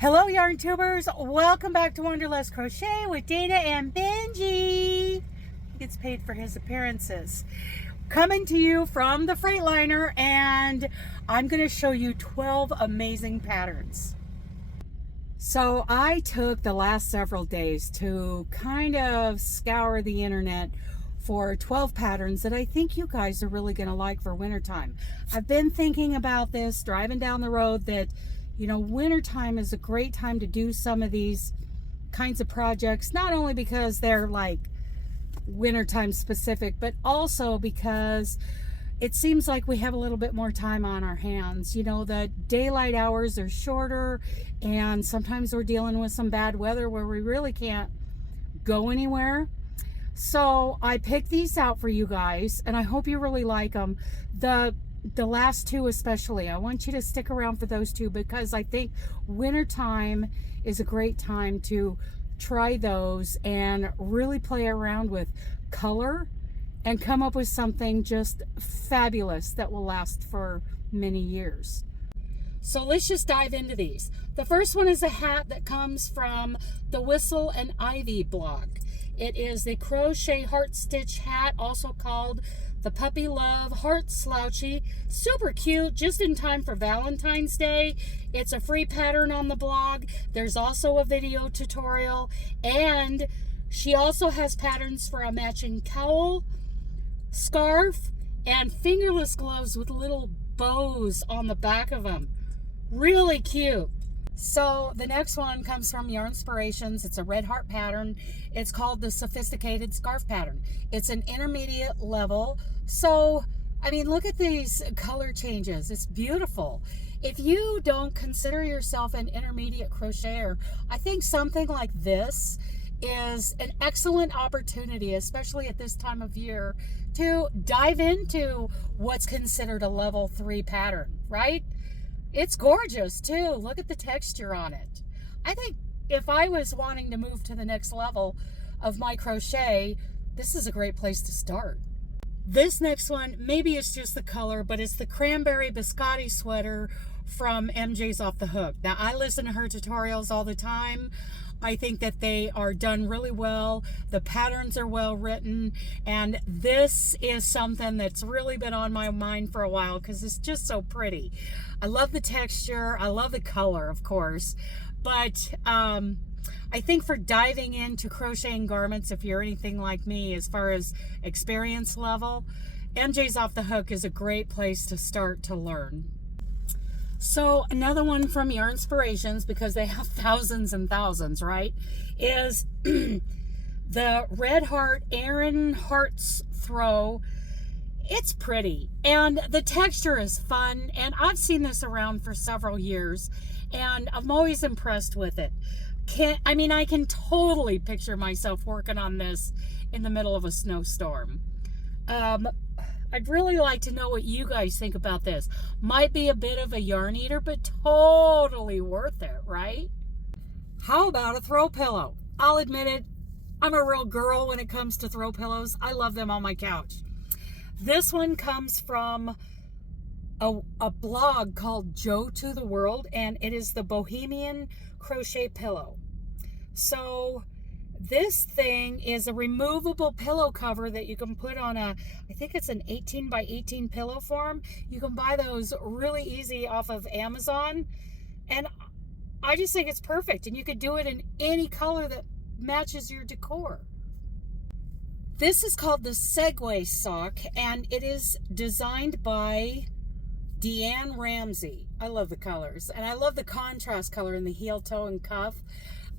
Hello YarnTubers, welcome back to Wanderlust Crochet with Dana and Benji. He gets paid for his appearances. Coming to you from the Freightliner, and I'm going to show you 12 amazing patterns. So I took the last several days to kind of scour the internet for 12 patterns that I think you guys are really going to like for wintertime. I've been thinking about this, driving down the road, that you know, wintertime is a great time to do some of these kinds of projects, not only because they're like wintertime specific, but also because it seems like we have a little bit more time on our hands. You know, the daylight hours are shorter, and sometimes we're dealing with some bad weather where we really can't go anywhere. So I picked these out for you guys, and I hope you really like them. The last two especially, I want you to stick around for those two, because I think wintertime is a great time to try those and really play around with color and come up with something just fabulous that will last for many years. So let's just dive into these. The first one is a hat that comes from the Whistle and Ivy blog. It is the Crochet Heart Stitch hat, also called the Puppy Love Heart Slouchy. Super cute, just in time for Valentine's Day. It's a free pattern on the blog. There's also a video tutorial, and she also has patterns for a matching cowl, scarf, and fingerless gloves with little bows on the back of them. Really cute. So the next one comes from YarnSpirations. It's a red heart pattern. It's called the Sophisticated Scarf pattern. It's an intermediate level. So, I mean, look at these color changes. It's beautiful. If you don't consider yourself an intermediate crocheter, I think something like this is an excellent opportunity, especially at this time of year, to dive into what's considered a level 3 pattern, right? It's gorgeous too. Look at the texture on it. I think if I was wanting to move to the next level of my crochet, this is a great place to start. This next one, maybe it's just the color, but it's the Cranberry biscotti sweater from MJ's Off the Hook. Now, I listen to her tutorials all the time. I think that they are done really well. The patterns are well written, and this is something that's really been on my mind for a while because it's just so pretty. I love the texture. I love the color, of course, but I think for diving into crocheting garments, if you're anything like me as far as experience level, MJ's Off the Hook is a great place to start to learn. So another one from YarnSpirations, because they have thousands and thousands, right, is the Red Heart Aran Hearts Throw. It's pretty, and the texture is fun, and I've seen this around for several years, and I'm always impressed with it. I can totally picture myself working on this in the middle of a snowstorm. I'd really like to know what you guys think about this. Might be a bit of a yarn eater, but totally worth it, right? How about a throw pillow? I'll admit it, I'm a real girl when it comes to throw pillows. I love them on my couch. This one comes from a blog called Joe to the World, and it is the Bohemian crochet pillow. So this thing is a removable pillow cover that you can put on I think it's an 18 by 18 pillow form. You can buy those really easy off of Amazon, and I just think it's perfect, and you could do it in any color that matches your decor. This is called the Segue sock, and it is designed by Deanne Ramsey. I love the colors, and I love the contrast color in the heel, toe, and cuff.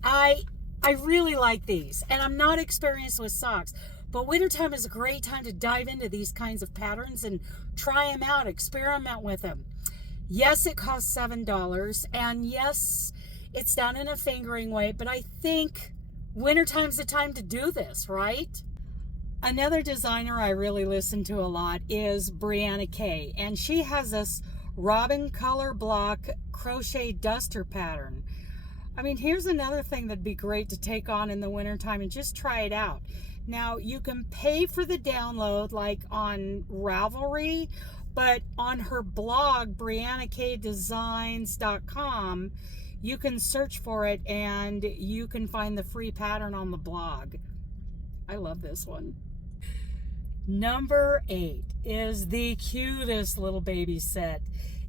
I really like these, and I'm not experienced with socks, but wintertime is a great time to dive into these kinds of patterns and try them out, experiment with them. Yes, it costs $7, and yes, it's done in a fingering weight, but I think wintertime's the time to do this, right? Another designer I really listen to a lot is Brianna Kay, and she has this Robin Color Block crochet duster pattern. I mean, here's another thing that'd be great to take on in the wintertime and just try it out. Now, you can pay for the download like on Ravelry, but on her blog, BriannaKDesigns.com, you can search for it and you can find the free pattern on the blog. I love this one. Number 8 is the cutest little baby set.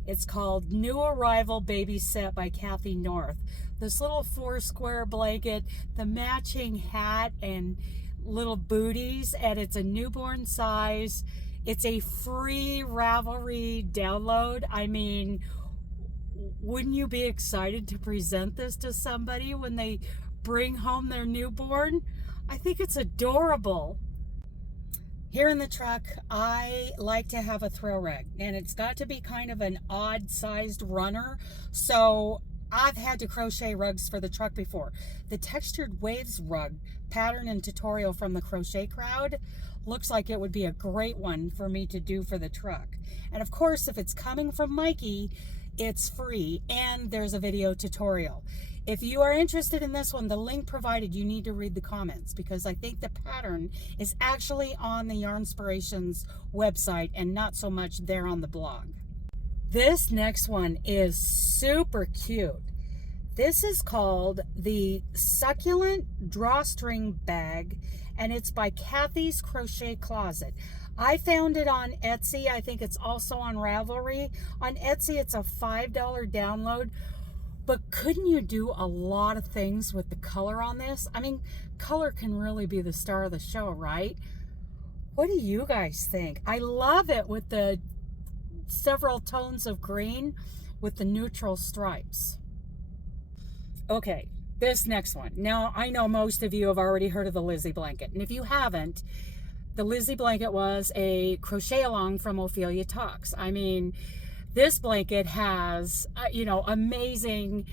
It's called New Arrival Baby Set by Kathy North. This little 4-square blanket, the matching hat and little booties, and it's a newborn size. It's a free Ravelry download. I mean, wouldn't you be excited to present this to somebody when they bring home their newborn? I think it's adorable. Here in the truck, I like to have a throw rug, and it's got to be kind of an odd sized runner. So I've had to crochet rugs for the truck before. The Textured Waves rug pattern and tutorial from the Crochet Crowd looks like it would be a great one for me to do for the truck. And of course, if it's coming from Mikey, it's free and there's a video tutorial. If you are interested in this one, the link provided, you need to read the comments because I think the pattern is actually on the Yarnspirations website and not so much there on the blog. This next one is super cute. This is called the Succulent Drawstring Bag, and it's by Kathy's Crochet Closet. I found it on Etsy. I think it's also on Ravelry. On Etsy, it's a $5 download. But couldn't you do a lot of things with the color on this? I mean, color can really be the star of the show, right? What do you guys think? I love it with the several tones of green with the neutral stripes. Okay, this next one. Now, I know most of you have already heard of the Lizzy blanket. And if you haven't, the Lizzy blanket was a crochet along from Ophelia Talks. I mean, this blanket has, amazing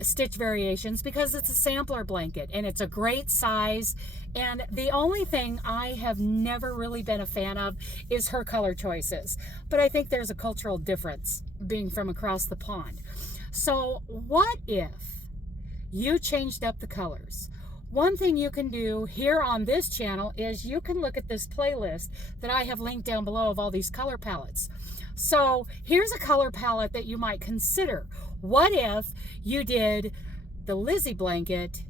stitch variations because it's a sampler blanket and it's a great size. And the only thing I have never really been a fan of is her color choices. But I think there's a cultural difference being from across the pond. So what if you changed up the colors? One thing you can do here on this channel is you can look at this playlist that I have linked down below of all these color palettes. So here's a color palette that you might consider. What if you did the Lizzy blanket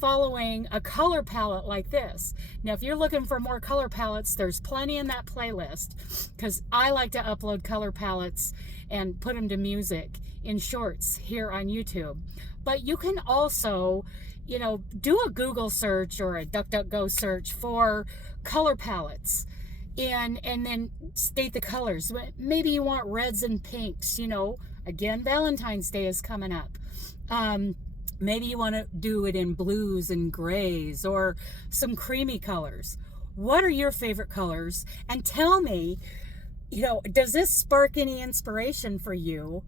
following a color palette like this? Now, if you're looking for more color palettes, there's plenty in that playlist because I like to upload color palettes and put them to music in shorts here on YouTube. But you can also, do a Google search or a DuckDuckGo search for color palettes. And then state the colors. Maybe you want reds and pinks, again, Valentine's Day is coming up. Maybe you want to do it in blues and grays or some creamy colors. What are your favorite colors? And tell me, does this spark any inspiration for you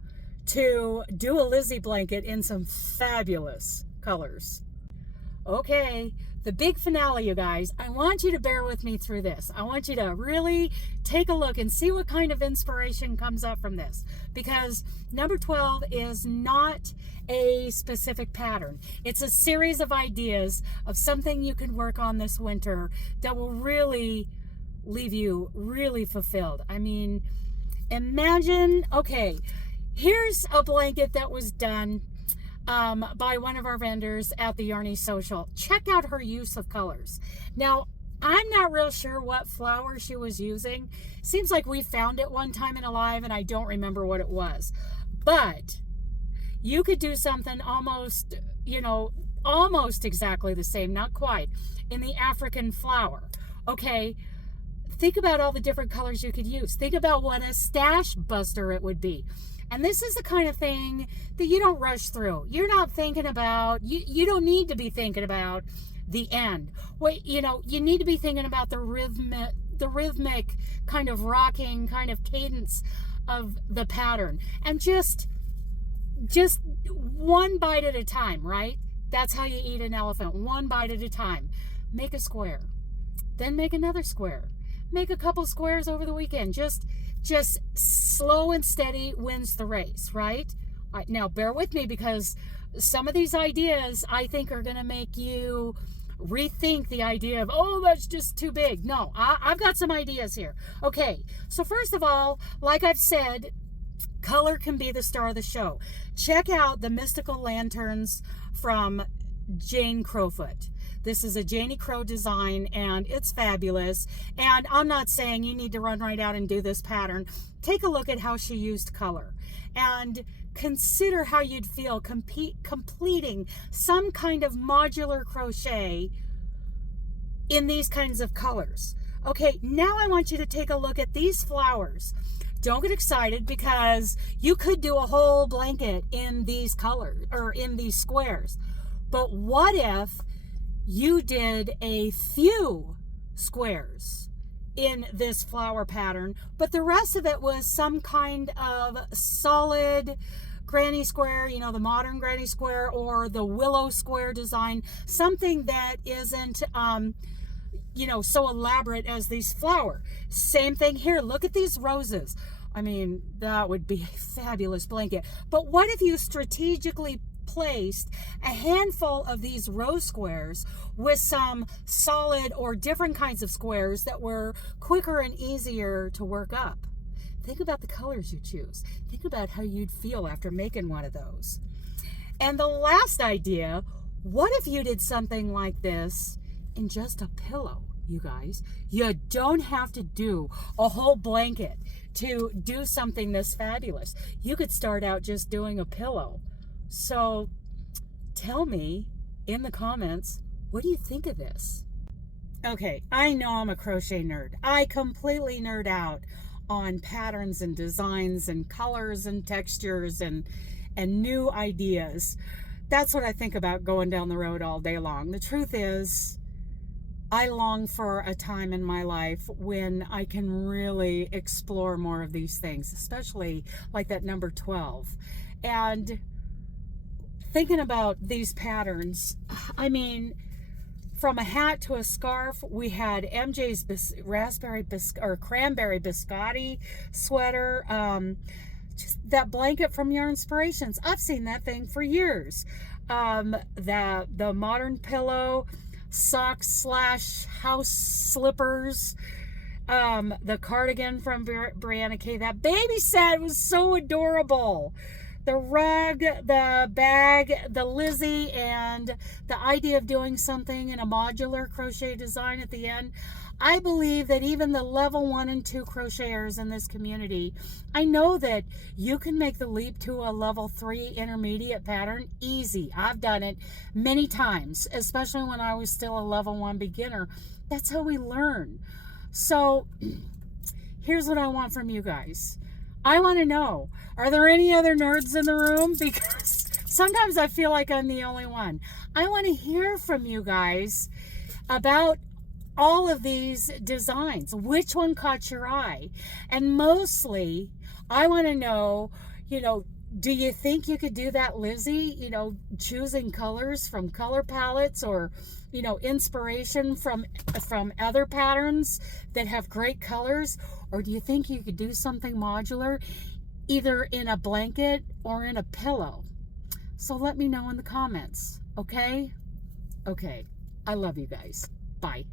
to do a Lizzy blanket in some fabulous colors? Okay. The big finale, you guys. I want you to bear with me through this. I want you to really take a look and see what kind of inspiration comes up from this. Because number 12 is not a specific pattern. It's a series of ideas of something you can work on this winter that will really leave you really fulfilled. I mean, imagine, okay, here's a blanket that was done by one of our vendors at the Yarny Social. Check out her use of colors. Now, I'm not real sure what flower she was using. Seems like we found it one time in a live and I don't remember what it was. But you could do something almost, almost exactly the same, not quite, in the African flower. Okay, think about all the different colors you could use. Think about what a stash buster it would be. And this is the kind of thing that you don't rush through. You're not thinking about, you don't need to be thinking about the end. You need to be thinking about the rhythmic kind of rocking kind of cadence of the pattern. And just one bite at a time, right? That's how you eat an elephant, one bite at a time. Make a square, then make another square. Make a couple squares over the weekend. Just slow and steady wins the race, right? Now, bear with me because some of these ideas I think are going to make you rethink the idea of, oh, that's just too big. No, I've got some ideas here. Okay, so first of all, like I've said, color can be the star of the show. Check out the Mystical Lanterns from Jane Crowfoot. This is a Jeanie Crow design, and it's fabulous. And I'm not saying you need to run right out and do this pattern. Take a look at how she used color and consider how you'd feel completing some kind of modular crochet in these kinds of colors. Okay, now I want you to take a look at these flowers. Don't get excited, because you could do a whole blanket in these colors or in these squares. But what if you did a few squares in this flower pattern, but the rest of it was some kind of solid granny square, you know, the modern granny square or the willow square design, something that isn't, you know, so elaborate as these flowers. Same thing here. Look at these roses. I mean, that would be a fabulous blanket. But what if you strategically placed a handful of these rose squares with some solid or different kinds of squares that were quicker and easier to work up? Think about the colors you choose. Think about how you'd feel after making one of those. And the last idea, what if you did something like this in just a pillow, you guys? You don't have to do a whole blanket to do something this fabulous. You could start out just doing a pillow. So tell me in the comments, what do you think of this? Okay, I know I'm a crochet nerd. I completely nerd out on patterns and designs and colors and textures and new ideas. That's what I think about going down the road all day long. The truth is, I long for a time in my life when I can really explore more of these things, especially like that number 12. And thinking about these patterns, I mean, from a hat to a scarf, we had MJ's Cranberry biscotti sweater, just that blanket from YarnTubers. I've seen that thing for years. The modern pillow, socks / house slippers, the cardigan from Brianna K. That baby set was so adorable. The rug, the bag, the Lizzy, and the idea of doing something in a modular crochet design at the end. I believe that even the level 1 and 2 crocheters in this community, I know that you can make the leap to a level 3 intermediate pattern easy. I've done it many times, especially when I was still a level 1 beginner. That's how we learn. So here's what I want from you guys. I want to know, are there any other nerds in the room? Because sometimes I feel like I'm the only one. I want to hear from you guys about all of these designs. Which one caught your eye? And mostly, I want to know, you know, do you think you could do that, Lizzy? You know, choosing colors from color palettes, or, you know, inspiration from other patterns that have great colors? Or do you think you could do something modular, either in a blanket or in a pillow? So let me know in the comments, okay? Okay, I love you guys. Bye.